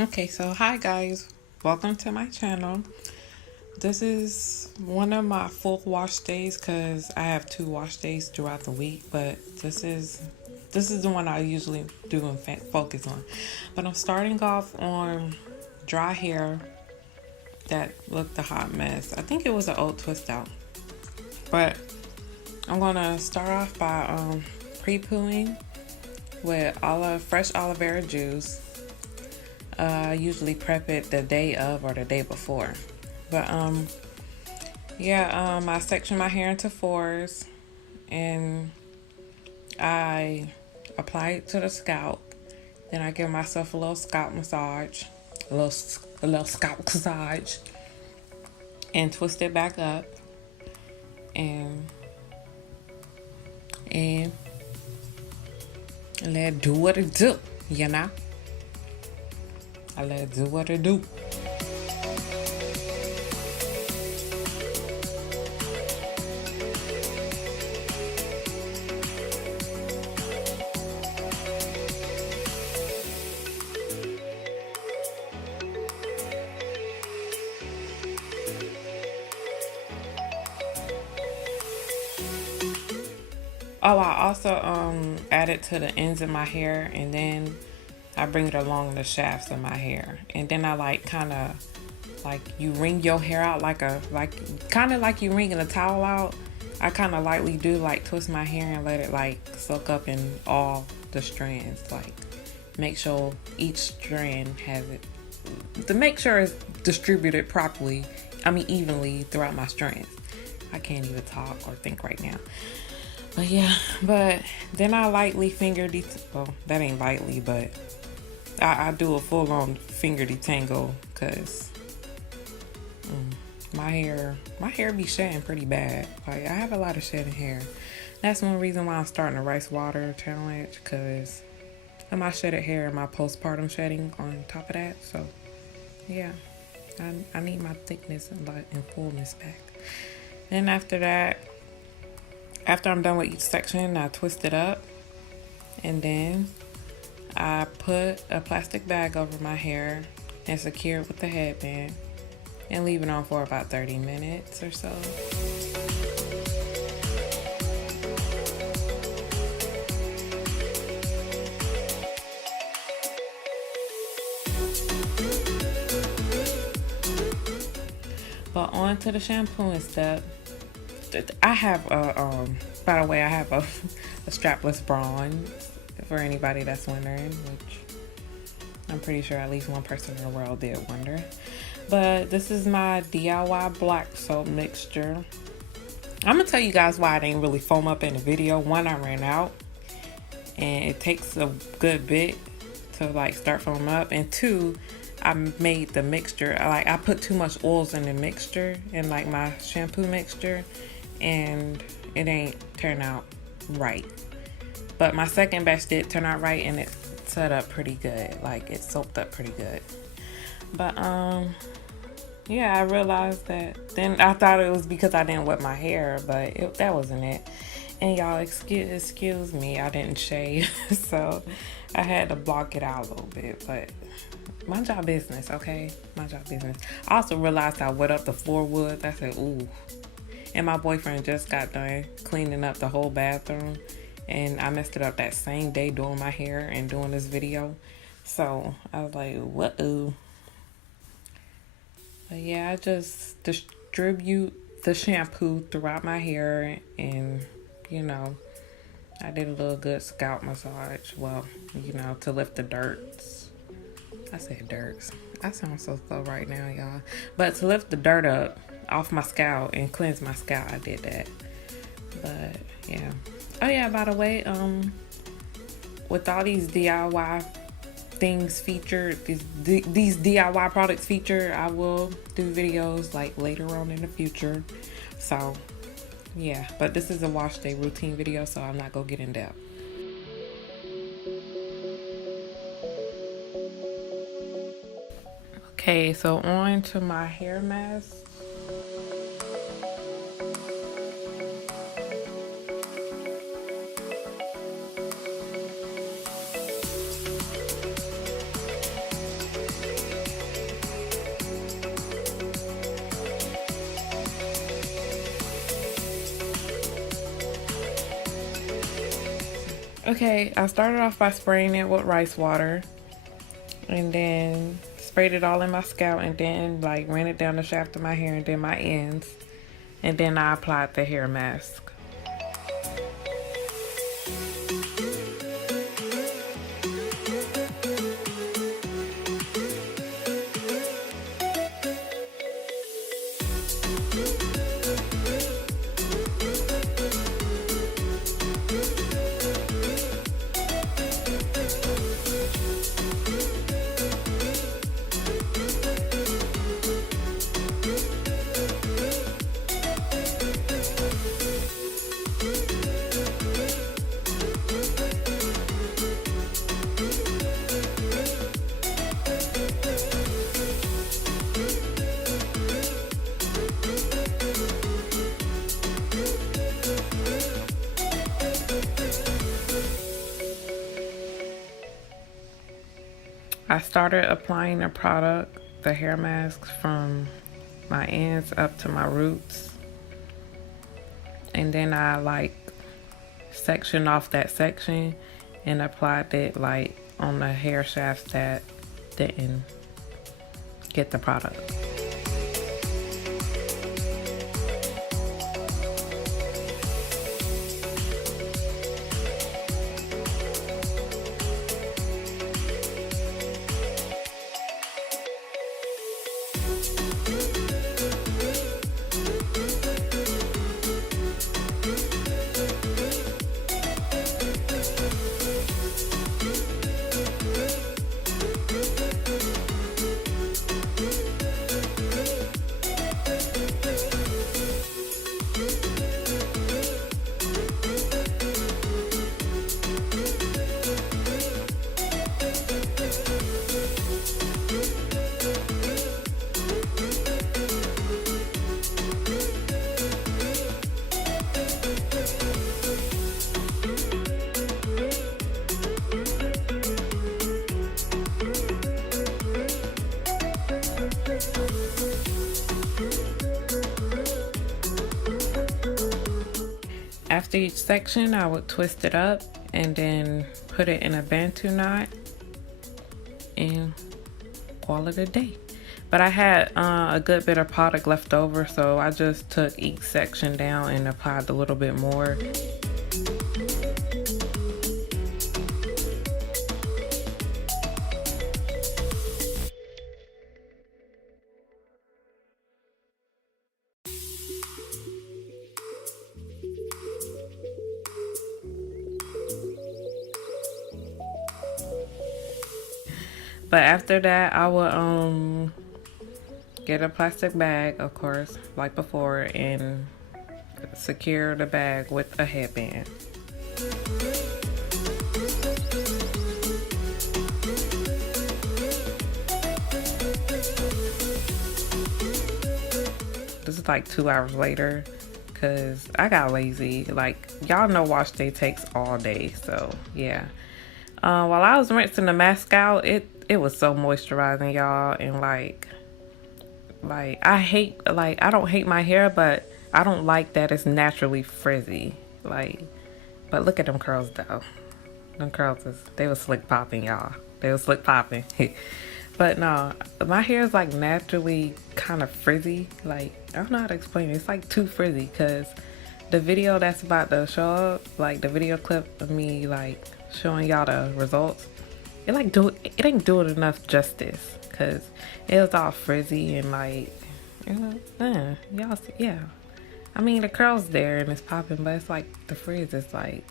Okay, so hi guys, welcome to my channel. This is one of my full wash days because I have 2 wash days throughout the week, but this is the one I usually do and focus on. But I'm starting off on dry hair that looked a hot mess. I think it was an old twist out, but I'm gonna start off by pre-pooing with fresh aloe vera juice. I usually prep it the day of or the day before. But I section my hair into 4s and I apply it to the scalp. Then I give myself a little scalp massage, a little scalp massage, and twist it back up and let it do what it do, you know? I let it do what it do. Oh, I also add it to the ends of my hair, and then I bring it along the shafts of my hair, and then I kind of like you wring your hair out like kind of like you wringing a towel out. I kind of lightly do twist my hair and let it soak up in all the strands. Make sure each strand has it to make sure it's distributed properly. I mean evenly throughout my strands. I can't even talk or think right now. But then I lightly well, that ain't lightly, but I do a full-on finger detangle because my hair be shedding pretty bad. I have a lot of shedding hair. That's one reason why I'm starting a rice water challenge, because of my shedded hair and my postpartum shedding on top of that. So yeah, I need my thickness and fullness back. Then after I'm done with each section, I twist it up, and then I put a plastic bag over my hair and secure it with the headband and leave it on for about 30 minutes or so. But on to the shampooing step. I have by the way, I have a strapless bra on for anybody that's wondering, which I'm pretty sure at least one person in the world did wonder. But this is my DIY black soap mixture. I'm gonna tell you guys why I didn't really foam up in the video. One, I ran out and it takes a good bit to start foaming up, and 2, I made the mixture I put too much oils in the mixture in my shampoo mixture, and it ain't turn out right. But my second batch did turn out right, and it set up pretty good. It soaked up pretty good. But I realized that then I thought it was because I didn't wet my hair, but that wasn't it. And y'all excuse me, I didn't shave, so I had to block it out a little bit. But my job business, okay? My job business. I also realized I wet up the floor woods. I said, ooh. And my boyfriend just got done cleaning up the whole bathroom, and I messed it up that same day doing my hair and doing this video. So I was like, whoa. But yeah, I just distribute the shampoo throughout my hair, and I did a little good scalp massage. Well, to lift the dirts. I said dirts. I sound so slow right now, y'all. But to lift the dirt up off my scalp and cleanse my scalp, I did that. But yeah. Oh yeah, by the way, with all these DIY things featured, these DIY products featured, I will do videos later on in the future. So yeah, but this is a wash day routine video, so I'm not gonna get in depth. Okay, so on to my hair mask. Okay, I started off by spraying it with rice water and then sprayed it all in my scalp and then like ran it down the shaft of my hair and then my ends. And then I applied the hair mask. I started applying the product, the hair mask, from my ends up to my roots. And then I like sectioned off that section and applied it like on the hair shafts that didn't get the product. After each section, I would twist it up and then put it in a bantu knot and call it a day. But I had a good bit of product left over, so I just took each section down and applied a little bit more. But after that, I would get a plastic bag, of course, like before, and secure the bag with a headband. This is like 2 hours later because I got lazy. Like, y'all know wash day takes all day, so yeah. While I was rinsing the mask out, it was so moisturizing, y'all, and like I don't hate my hair, but I don't like that it's naturally frizzy. Like, but look at them curls though. Them curls they was slick popping, y'all. They was slick popping. But no, my hair is like naturally kind of frizzy. Like, I don't know how to explain it. It's like too frizzy because the video that's about to show up, like the video clip of me like showing y'all the results, it ain't doing enough justice because it was all frizzy and like, y'all see, yeah. I mean, the curls there and it's popping, but it's like the frizz is like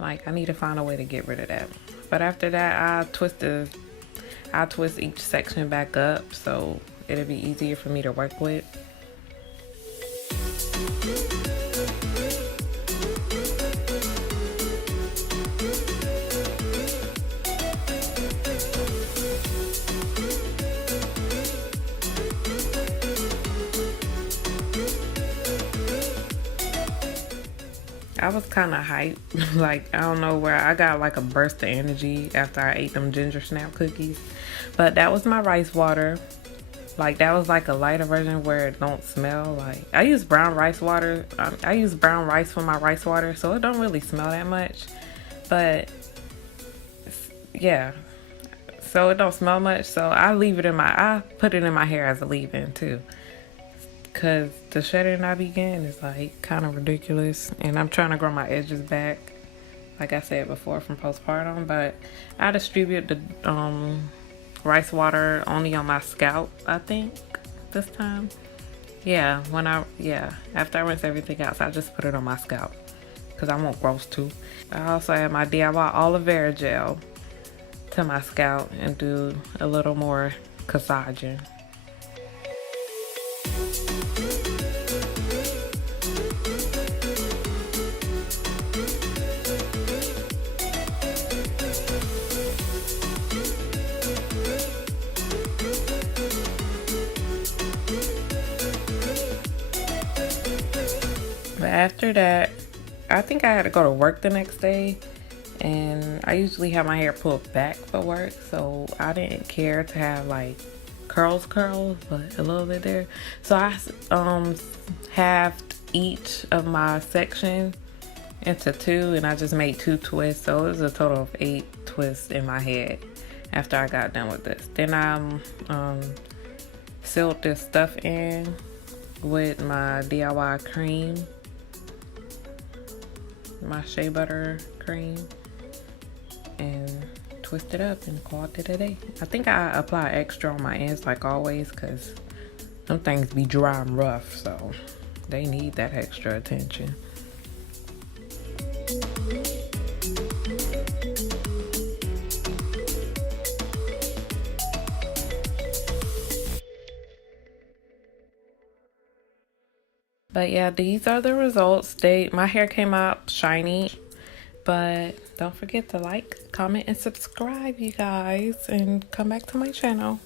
I need to find a way to get rid of that. But after that, I twist each section back up so it'll be easier for me to work with. I was kind of hyped. Like, I don't know where I got like a burst of energy after I ate them ginger snap cookies. But that was my rice water. Like that was like a lighter version where it don't smell. Like I use brown rice water. I use brown rice for my rice water, so it don't really smell that much. But yeah, so it don't smell much. So I put it in my hair as a leave-in too, cause the shedding I began is like kind of ridiculous, and I'm trying to grow my edges back. Like I said before, from postpartum, but I distribute the rice water only on my scalp, I think, this time. Yeah, after I rinse everything out, so I just put it on my scalp because I want gross too. I also add my DIY aloe vera gel to my scalp and do a little more massaging. But after that, I think I had to go to work the next day, and I usually have my hair pulled back for work, so I didn't care to have like curls, but a little bit there. So I halved each of my section into two, and I just made 2 twists, so it was a total of 8 twists in my head after I got done with this. Then I sealed this stuff in with my DIY cream, my shea butter cream, and twist it up and called it a day. I think I apply extra on my ends like always, because them things be dry and rough, so they need that extra attention. But yeah, these are the results. My hair came out shiny. But don't forget to like, comment, and subscribe, you guys, and come back to my channel.